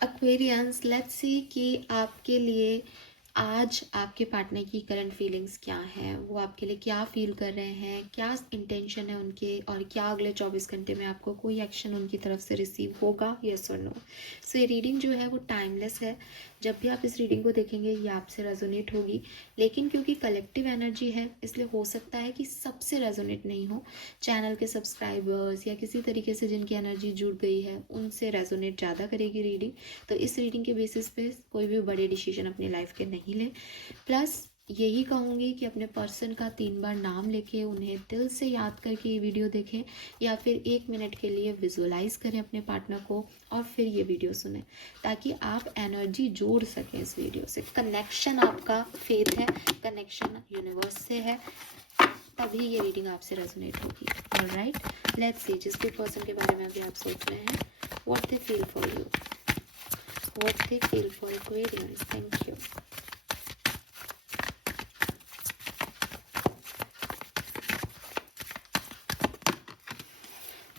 Aquarians, let's see कि आपके लिए आज आपके पार्टनर की करंट फीलिंग्स क्या हैं, वो आपके लिए क्या फील कर रहे हैं, क्या इंटेंशन है उनके, और क्या अगले 24 घंटे में आपको कोई एक्शन उनकी तरफ से रिसीव होगा, यस और नो। सो ये रीडिंग जो है वो टाइमलेस है। जब भी आप इस रीडिंग को देखेंगे ये आपसे रेजोनेट होगी, लेकिन क्योंकि कलेक्टिव एनर्जी है इसलिए हो सकता है कि सबसे रेजोनेट नहीं हो। चैनल के सब्सक्राइबर्स या किसी तरीके से जिनकी एनर्जी जुड़ गई है उनसे रेजोनेट ज़्यादा करेगी रीडिंग। तो इस रीडिंग के बेसिस पे कोई भी बड़े डिसीजन अपनी लाइफ के नहीं ले। प्लस यही कहूँगी कि अपने पर्सन का 3 बार नाम लेके उन्हें दिल से याद करके ये वीडियो देखें, या फिर 1 मिनट के लिए विजुअलाइज करें अपने पार्टनर को और फिर ये वीडियो सुने, ताकि आप एनर्जी जोड़ सकें इस वीडियो से। कनेक्शन आपका फेथ है, कनेक्शन यूनिवर्स से है, तभी ये रीडिंग आपसे रेजोनेट होगी। ऑलराइट, लेट्स सी जिसके पर्सन के बारे में अभी आप सोच रहे हैं, what they feel for you, what they feel for Aquarians. Thank you.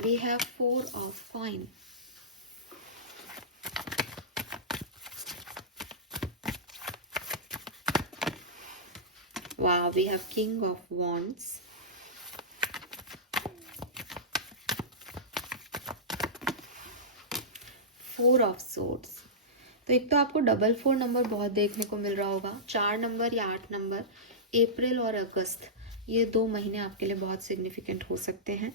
We have 4 of coin. Wow, we have King of Wands. Four of Swords. तो एक तो आपको 444 नंबर बहुत देखने को मिल रहा होगा, 4 नंबर या 8 नंबर, अप्रैल और अगस्त, ये 2 महीने आपके लिए बहुत सिग्निफिकेंट हो सकते हैं।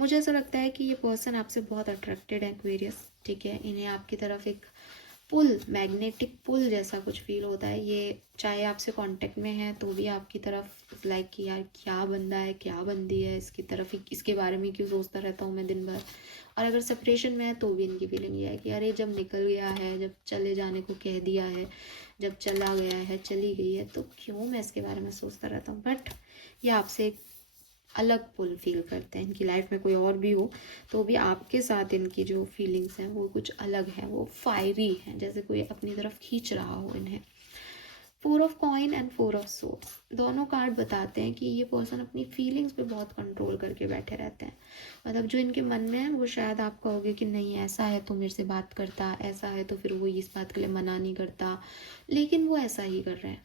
मुझे ऐसा लगता है कि ये पर्सन आपसे बहुत अट्रैक्टेड है एक्वेरियस, ठीक है। इन्हें आपकी तरफ एक पुल, मैग्नेटिक पुल जैसा कुछ फील होता है। ये चाहे आपसे कांटेक्ट में है तो भी आपकी तरफ लाइक कि यार क्या बंदा है, क्या बंदी है, इसकी तरफ इसके बारे में क्यों सोचता रहता हूँ मैं दिन भर। और अगर सेपरेशन में है तो भी इनकी फीलिंग ये है कि अरे जब निकल गया है, जब चले जाने को कह दिया है, जब चला गया है, चली गई है, तो क्यों मैं इसके बारे में सोचता रहता हूँ। बट ये आपसे एक अलग पुल फील करते हैं। इनकी लाइफ में कोई और भी हो तो भी आपके साथ इनकी जो फीलिंग्स हैं वो कुछ अलग है, वो फायरी हैं, जैसे कोई अपनी तरफ खींच रहा हो इन्हें। 4 of coin and 4 of swords, दोनों कार्ड बताते हैं कि ये पर्सन अपनी फीलिंग्स पे बहुत कंट्रोल करके बैठे रहते हैं। मतलब जो इनके मन में है वो शायद आप कहोगे कि नहीं ऐसा है तो मेरे से बात करता, ऐसा है तो फिर वो इस बात के लिए मना नहीं करता, लेकिन वो ऐसा ही कर रहे हैं,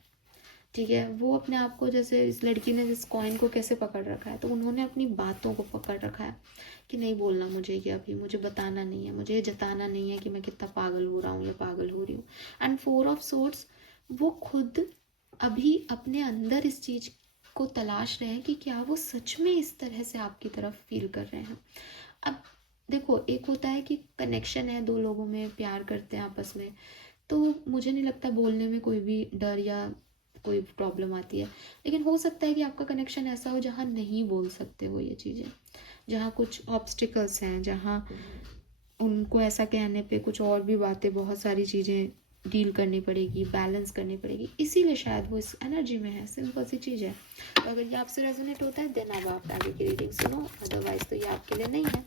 ठीक है। वो अपने आप को, जैसे इस लड़की ने जिस कॉइन को कैसे पकड़ रखा है, तो उन्होंने अपनी बातों को पकड़ रखा है कि नहीं बोलना मुझे, ये अभी मुझे बताना नहीं है, मुझे ये जताना नहीं है कि मैं कितना पागल हो रहा हूँ या पागल हो रही हूँ। एंड 4 ऑफ सोर्ड्स, वो खुद अभी अपने अंदर इस चीज़ को तलाश रहे हैं कि क्या वो सच में इस तरह से आपकी तरफ फील कर रहे हैं। अब देखो, एक होता है कि कनेक्शन है, 2 लोगों में प्यार करते हैं आपस में, तो मुझे नहीं लगता बोलने में कोई भी डर या कोई प्रॉब्लम आती है। लेकिन हो सकता है कि आपका कनेक्शन ऐसा हो जहाँ नहीं बोल सकते हो ये चीज़ें, जहाँ कुछ ऑब्स्टिकल्स हैं, जहाँ उनको ऐसा कहने पे कुछ और भी बातें, बहुत सारी चीज़ें डील करनी पड़ेगी, बैलेंस करनी पड़ेगी, इसीलिए शायद वो इस एनर्जी में है। सिंपल सी चीज़ है। तो अगर ये आपसे रेजोनेट होता है देन अब आप आगे की रीडिंग सुनो, अदरवाइज तो ये आपके लिए नहीं है।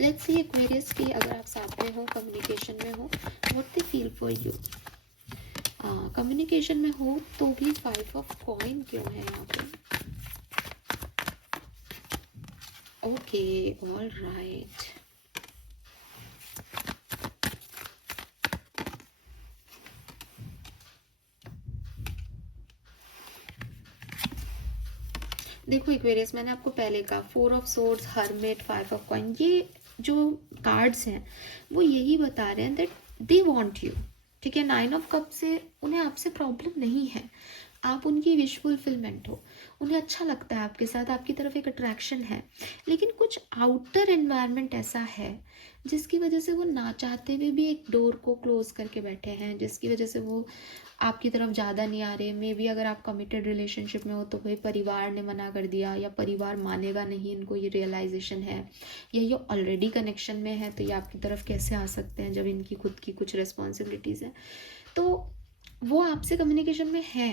लेट्स सी एक्वेरियस की, अगर आप साथ में हो, कम्युनिकेशन में हो, what they feel for you. Communication में हो तो भी 5 ऑफ कॉइन क्यों है यहाँ पे। Okay, all right. देखो एक्वेरियस, मैंने आपको पहले कहा 4 of swords, hermit, 5 of coin, ये जो कार्ड्स हैं वो यही बता रहे हैं दैट दे वांट यू, ठीक है। 9 ऑफ कप से उन्हें आपसे प्रॉब्लम नहीं है, आप उनकी विश फुलफिलमेंट हो, उन्हें अच्छा लगता है आपके साथ, आपकी तरफ एक अट्रैक्शन है। लेकिन कुछ आउटर एनवायरनमेंट ऐसा है जिसकी वजह से वो ना चाहते हुए भी एक डोर को क्लोज करके बैठे हैं, जिसकी वजह से वो आपकी तरफ ज़्यादा नहीं आ रहे। मे बी अगर आप कमिटेड रिलेशनशिप में हो तो भाई परिवार ने मना कर दिया, या परिवार मानेगा नहीं, इनको ये रियलाइजेशन है, या ये ऑलरेडी कनेक्शन में है तो ये आपकी तरफ कैसे आ सकते हैं जब इनकी खुद की कुछ रिस्पॉन्सिबिलिटीज़ हैं। तो वो आपसे कम्युनिकेशन में है,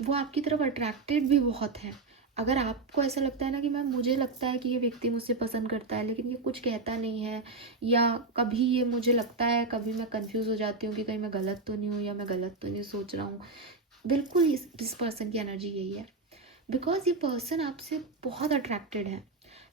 वो आपकी तरफ अट्रैक्टेड भी बहुत है। अगर आपको ऐसा लगता है ना कि मैम मुझे लगता है कि ये व्यक्ति मुझसे पसंद करता है लेकिन ये कुछ कहता नहीं है, या कभी ये मुझे लगता है, कभी मैं कंफ्यूज हो जाती हूँ कि कहीं मैं गलत तो नहीं हूँ या मैं गलत तो नहीं सोच रहा हूँ, बिल्कुल इस पर्सन की एनर्जी यही है। बिकॉज ये पर्सन आपसे बहुत अट्रैक्टेड है,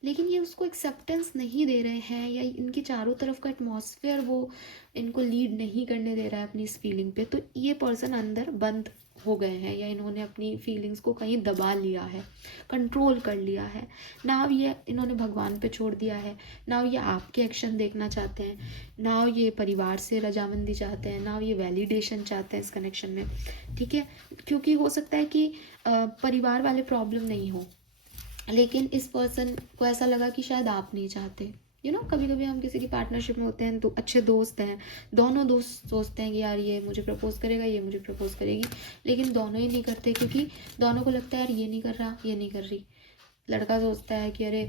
लेकिन ये उसको एक्सेप्टेंस नहीं दे रहे हैं, या इनके चारों तरफ का एटमॉस्फेयर वो इनको लीड नहीं करने दे रहा है अपनी इस फीलिंग पे। तो ये पर्सन अंदर बंद हो गए हैं, या इन्होंने अपनी फीलिंग्स को कहीं दबा लिया है, कंट्रोल कर लिया है। ना ये इन्होंने भगवान पे छोड़ दिया है, ना ये आपके एक्शन देखना चाहते हैं, ना ये परिवार से रजामंदी चाहते हैं, ना ये वैलिडेशन चाहते हैं इस कनेक्शन में। ठीक है, क्योंकि हो सकता है कि परिवार वाले प्रॉब्लम नहीं हो, लेकिन इस पर्सन को ऐसा लगा कि शायद आप नहीं चाहते। कभी कभी हम किसी की पार्टनरशिप में होते हैं, तो अच्छे दोस्त हैं, दोनों दोस्त सोचते हैं कि यार ये मुझे प्रपोज करेगा, ये मुझे प्रपोज करेगी, लेकिन दोनों ही नहीं करते, क्योंकि दोनों को लगता है यार ये नहीं कर रहा, ये नहीं कर रही। लड़का सोचता है कि अरे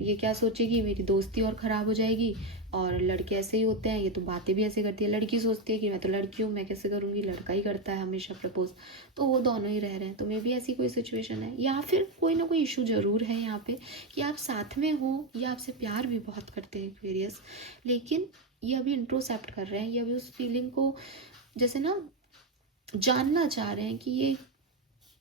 ये क्या सोचेगी, मेरी दोस्ती और ख़राब हो जाएगी। और लड़के ऐसे ही होते हैं, ये तो बातें भी ऐसे करती है। लड़की सोचती है कि मैं तो लड़की हूँ, मैं कैसे करूँगी, लड़का ही करता है हमेशा प्रपोज। तो वो दोनों ही रह रहे हैं। तो मे भी ऐसी कोई सिचुएशन है, या फिर कोई ना कोई इशू ज़रूर है यहाँ पे कि आप साथ में हो, या आपसे प्यार भी बहुत करते हैं एक्वेरियस, लेकिन ये अभी इंट्रोसेप्ट कर रहे हैं, ये अभी उस फीलिंग को जैसे ना जानना चाह रहे हैं कि ये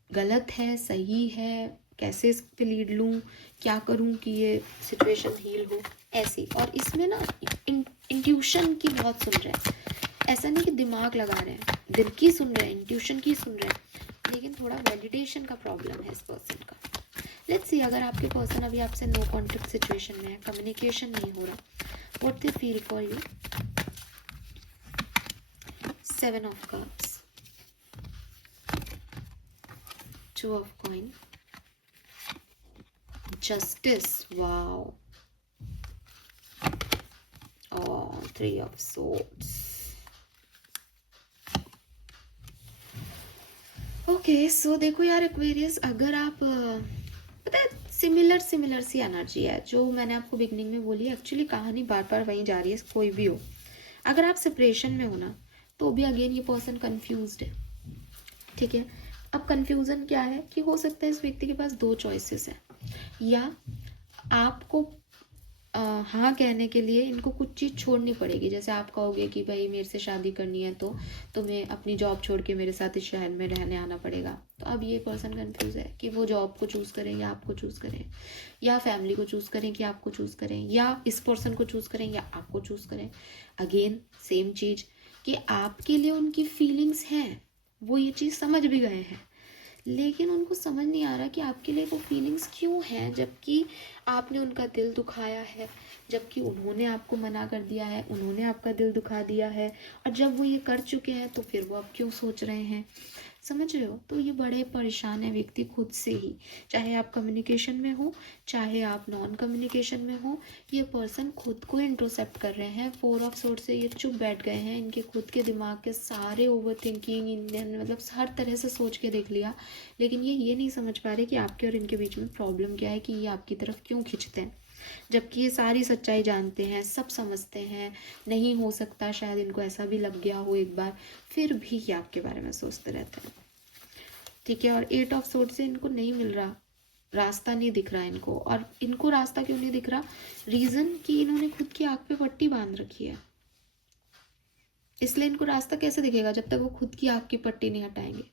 गलत है, सही है, कैसे इस पे लीड लूँ, क्या करूँ कि ये सिचुएशन हील हो, ऐसी। और इसमें ना इंट्यूशन की बहुत सुन रहे हैं, ऐसा नहीं कि दिमाग लगा रहे हैं, दिल की सुन रहे हैं, इंट्यूशन की सुन रहे हैं, लेकिन थोड़ा वैलिडेशन का प्रॉब्लम है इस पर्सन का। लेट्स सी, अगर आपके पर्सन अभी आपसे नो कॉन्टैक्ट सिचुएशन में है, कम्युनिकेशन नहीं हो रहा, what they feel for you. 7 of cups, 2 of coin, justice, wow, oh, 3 of swords. Okay, so देखो यार एक्वेरियस, अगर आप पता है सिमिलर सी एनर्जी है जो मैंने आपको बिगनिंग में बोली। एक्चुअली कहानी बार बार वहीं जा रही है, कोई भी हो। अगर आप सेपरेशन में हो ना, तो भी अगेन ये पर्सन कंफ्यूज्ड है। ठीक है, अब कंफ्यूजन क्या है कि हो सकता है इस व्यक्ति के पास 2 चॉइसेस हैं, या आपको हाँ कहने के लिए इनको कुछ चीज़ छोड़नी पड़ेगी। जैसे आप कहोगे कि भाई मेरे से शादी करनी है तो तुम्हें अपनी जॉब छोड़ के मेरे साथ इस शहर में रहने आना पड़ेगा। तो अब ये पर्सन कंफ्यूज है कि वो जॉब को चूज़ करें या आपको चूज़ करें, या फैमिली को चूज़ करें कि आपको चूज़ करें, या इस पर्सन को चूज़ करें या आपको चूज़ करें। अगेन सेम चीज़ कि आपके लिए उनकी फीलिंग्स हैं, वो ये चीज़ समझ भी गए हैं, लेकिन उनको समझ नहीं आ रहा कि आपके लिए वो फीलिंग्स क्यों हैं, जबकि आपने उनका दिल दुखाया है, जबकि उन्होंने आपको मना कर दिया है, उन्होंने आपका दिल दुखा दिया है। और जब वो ये कर चुके हैं तो फिर वो अब क्यों सोच रहे हैं, समझ रहे हो। तो ये बड़े परेशान है व्यक्ति खुद से ही, चाहे आप कम्युनिकेशन में हो, चाहे आप नॉन कम्युनिकेशन में हो। ये पर्सन खुद को इंट्रोसेप्ट कर रहे हैं। 4 ऑफ सोर्ड से ये चुप बैठ गए हैं, इनके खुद के दिमाग के सारे ओवर थिंकिंग इन्होंने मतलब हर तरह से सोच के देख लिया, लेकिन ये नहीं समझ पा रहे कि आपके और इनके बीच में प्रॉब्लम क्या है, कि ये आपकी तरफ क्यों खिंचते हैं, जबकि ये सारी सच्चाई जानते हैं, सब समझते हैं। नहीं हो सकता, शायद इनको ऐसा भी लग गया हो एक बार, फिर भी ये आपके बारे में सोचते रहते हैं। ठीक है, और 8 ऑफ सोर्ड से इनको नहीं मिल रहा, रास्ता नहीं दिख रहा इनको। और इनको रास्ता क्यों नहीं दिख रहा, रीजन कि इन्होंने खुद की आंख पे पट्टी बांध रखी है, इसलिए इनको रास्ता कैसे दिखेगा जब तक वो खुद की आंख की पट्टी नहीं हटाएंगे।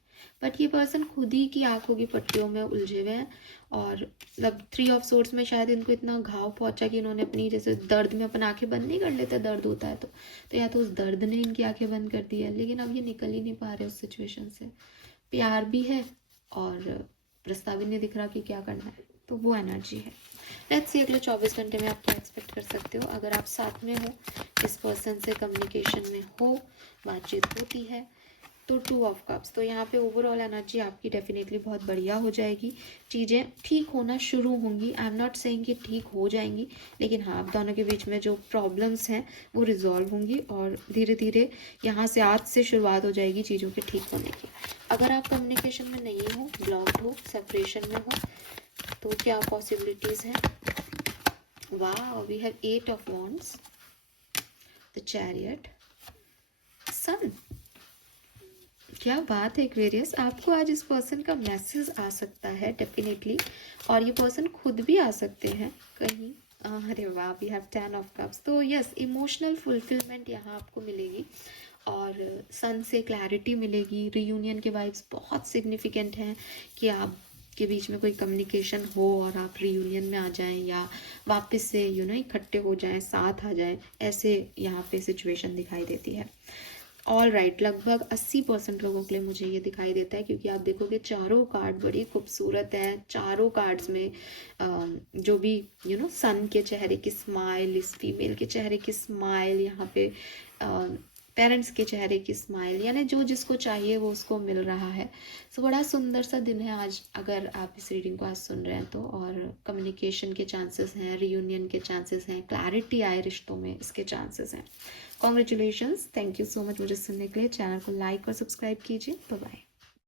बट ये पर्सन खुद ही की आंखों की पट्टियों में उलझे हुए हैं। और मतलब 3 ऑफ सोर्ड्स में शायद इनको इतना घाव पहुंचा कि इन्होंने अपनी, जैसे दर्द में अपन आंखें बंद नहीं कर लेते, दर्द होता है तो या तो उस दर्द ने इनकी आंखें बंद कर दी है, लेकिन अब ये निकल ही नहीं पा रहे उस सिचुएशन से। प्यार भी है और रास्ता भी नहीं दिख रहा कि क्या करना है, तो वो एनर्जी है। लेट्स सी अगले 24 घंटे में आप क्या एक्सपेक्ट कर सकते हो। अगर आप साथ में हो, इस पर्सन से कम्युनिकेशन में हो, बातचीत होती है, तो 2 ऑफ कप्स। तो यहाँ पे ओवरऑल एनर्जी आपकी डेफिनेटली बहुत बढ़िया हो जाएगी, चीज़ें ठीक होना शुरू होंगी। आई एम नॉट सेइंग कि ठीक हो जाएंगी, लेकिन हाँ, आप दोनों के बीच में जो प्रॉब्लम्स हैं वो रिजॉल्व होंगी, और धीरे धीरे यहाँ से आज से शुरुआत हो जाएगी चीज़ों के ठीक होने की। अगर आप कम्युनिकेशन में नहीं हो, ब्लॉक्ड हो, सेपरेशन में हो, तो क्या पॉसिबिलिटीज़ हैं। वाह, we have 8 of wands, the chariot, sun. क्या बात है एक्वेरियस, आपको आज इस पर्सन का मैसेज आ सकता है डेफिनेटली, और ये पर्सन खुद भी आ सकते हैं कहीं। अरे वाह, वी हैव 10 ऑफ कप्स। तो यस, इमोशनल फुलफिलमेंट यहाँ आपको मिलेगी, और सन से क्लैरिटी मिलेगी। रियूनियन के वाइब्स बहुत सिग्निफिकेंट हैं कि आप के बीच में कोई कम्युनिकेशन हो और आप रीयूनियन में आ जाएं या वापस से इकट्ठे हो जाएं, साथ आ जाएं, ऐसे यहाँ पे सिचुएशन दिखाई देती है। ऑल राइट, लगभग 80% लोगों के लिए मुझे ये दिखाई देता है, क्योंकि आप देखोगे चारों कार्ड बड़ी खूबसूरत है। चारों कार्ड्स में जो भी सन के चेहरे की स्माइल, इस फीमेल के चेहरे की स्माइल, यहाँ पे पेरेंट्स के चेहरे की स्माइल, यानी जो जिसको चाहिए वो उसको मिल रहा है। सो बड़ा सुंदर सा दिन है आज, अगर आप इस रीडिंग को आज सुन रहे हैं तो। और कम्युनिकेशन के चांसेस हैं, रीयूनियन के चांसेस हैं, क्लैरिटी आए रिश्तों में, इसके चांसेस हैं। Congratulations, thank you so much मुझे सुनने के लिए। चैनल को लाइक और सब्सक्राइब कीजिए। Bye bye.